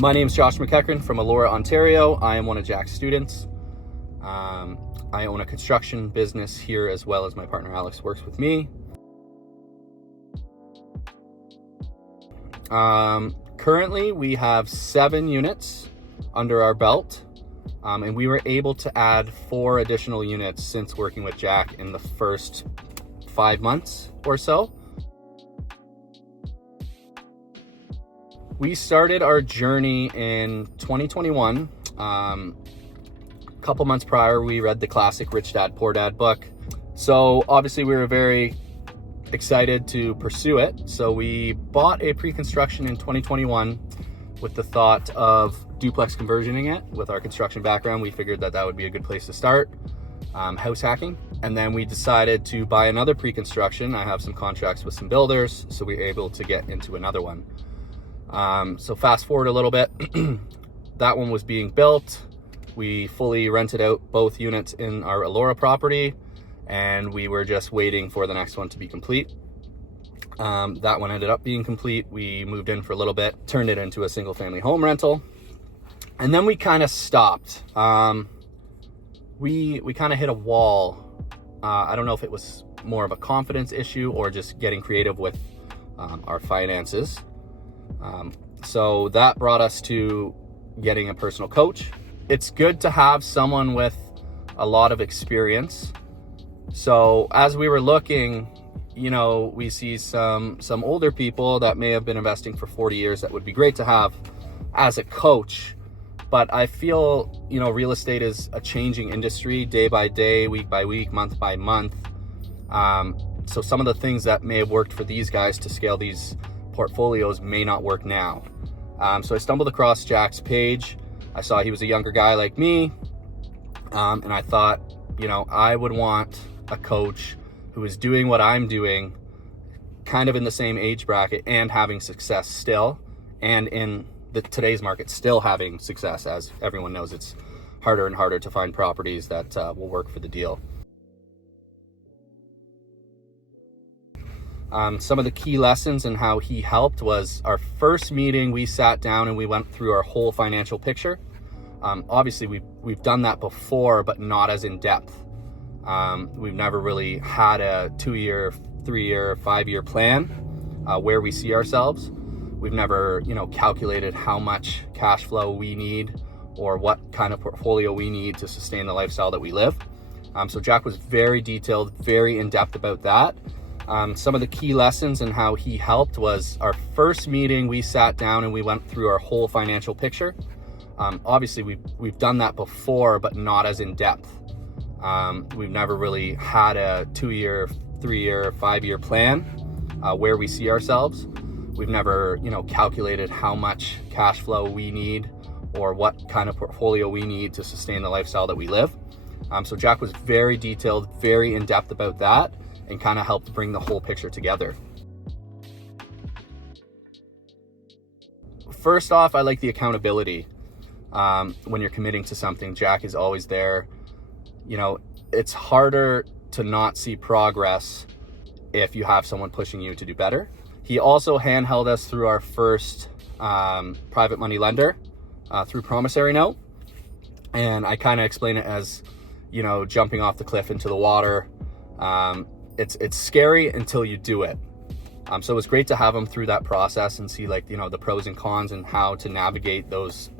My name is Josh McEachran from Elora, Ontario. I am one of Jack's students. I own a construction business here, as well as my partner Alex works with me. Currently, we have 7 units under our belt, and we were able to add 4 additional units since working with Jack in the first 5 months or so. We started our journey in 2021. A couple months prior, we read the classic Rich Dad, Poor Dad book. So obviously we were very excited to pursue it. So we bought a pre-construction in 2021 with the thought of duplex conversioning it. With our construction background, we figured that would be a good place to start, house hacking. And then we decided to buy another pre-construction. I have some contracts with some builders, so we were able to get into another one. So fast forward a little bit, that one was being built. We fully rented out both units in our Elora property, and we were just waiting for the next one to be complete. That one ended up being complete. We moved in for a little bit, turned it into a single family home rental, and then we kind of stopped. We kind of hit a wall. I don't know if it was more of a confidence issue or just getting creative with our finances. So that brought us to getting a personal coach. It's good to have someone with a lot of experience. So as we were looking, we see some older people that may have been investing for 40 years that would be great to have as a coach. But I feel, real estate is a changing industry day by day, week by week, month by month. So some of the things that may have worked for these guys to scale these portfolios may not work now. So I stumbled across Jack's page. I saw he was a younger guy like me. And I thought, I would want a coach who is doing what I'm doing, kind of in the same age bracket and having success still, and in today's market still having success. As everyone knows, it's harder and harder to find properties that will work for the deal. Some of the key lessons and how he helped was our first meeting. We sat down and we went through our whole financial picture. Obviously we've done that before, but not as in depth. We've never really had a 2-year, 3-year, 5-year plan where we see ourselves. We've never, calculated how much cash flow we need or what kind of portfolio we need to sustain the lifestyle that we live. So Jack was very detailed, very in-depth about that. Some of the key lessons and how he helped was our first meeting. We sat down and we went through our whole financial picture. Obviously we've done that before, but not as in depth. We've never really had a 2-year, 3-year, 5-year plan where we see ourselves. We've never, calculated how much cash flow we need or what kind of portfolio we need to sustain the lifestyle that we live. So Jack was very detailed, very in-depth about that, and kind of helped bring the whole picture together. First off, I like the accountability. When you're committing to something, Jack is always there. It's harder to not see progress if you have someone pushing you to do better. He also handheld us through our first private money lender through promissory note. And I kind of explain it as, jumping off the cliff into the water. It's scary until you do it. So it was great to have him through that process and see the pros and cons and how to navigate those,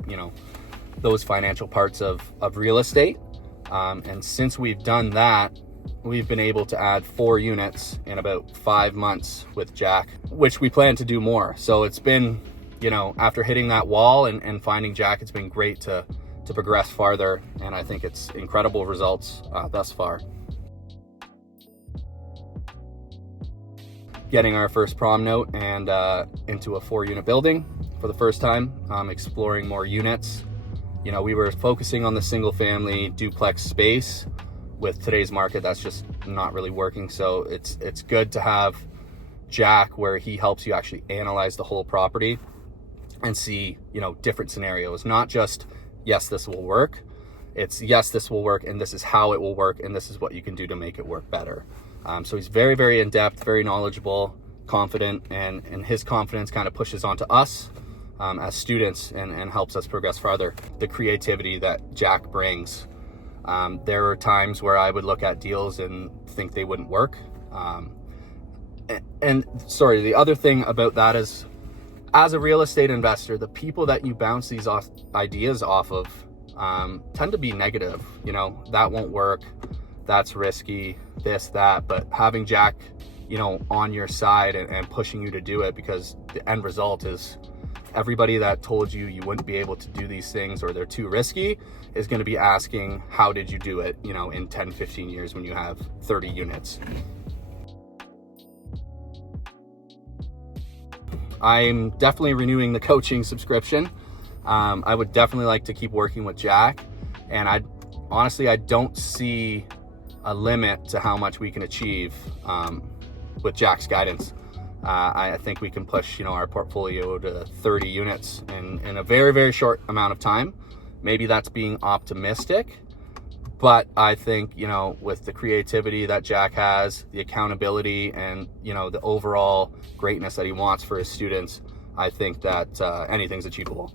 those financial parts of real estate. And since we've done that, we've been able to add 4 units in about 5 months with Jack, which we plan to do more. So it's been, after hitting that wall and finding Jack, it's been great to progress farther. And I think it's incredible results thus far. Getting our first prom note and into a 4-unit building for the first time, exploring more units. We were focusing on the single family duplex space. With today's market, that's just not really working. So it's good to have Jack where he helps you actually analyze the whole property and see, different scenarios, not just, yes, this will work. It's yes, this will work, and this is how it will work, and this is what you can do to make it work better. So he's very, very in-depth, very knowledgeable, confident, and his confidence kind of pushes onto us as students and helps us progress farther. The creativity that Jack brings. There were times where I would look at deals and think they wouldn't work. And sorry, the other thing about that is, as a real estate investor, the people that you bounce these ideas off of tend to be negative. You know, that won't work, that's risky, this, that. But having Jack, you know, on your side and pushing you to do it, because the end result is everybody that told you you wouldn't be able to do these things or they're too risky is going to be asking, how did you do it, you know, in 10, 15 years when you have 30 units. I'm definitely renewing the coaching subscription. I would definitely like to keep working with Jack, and I don't see a limit to how much we can achieve with Jack's guidance. I think we can push, you know, our portfolio to 30 units in a very, very short amount of time. Maybe that's being optimistic, but I think, you know, with the creativity that Jack has, the accountability, and, you know, the overall greatness that he wants for his students, I think that anything's achievable.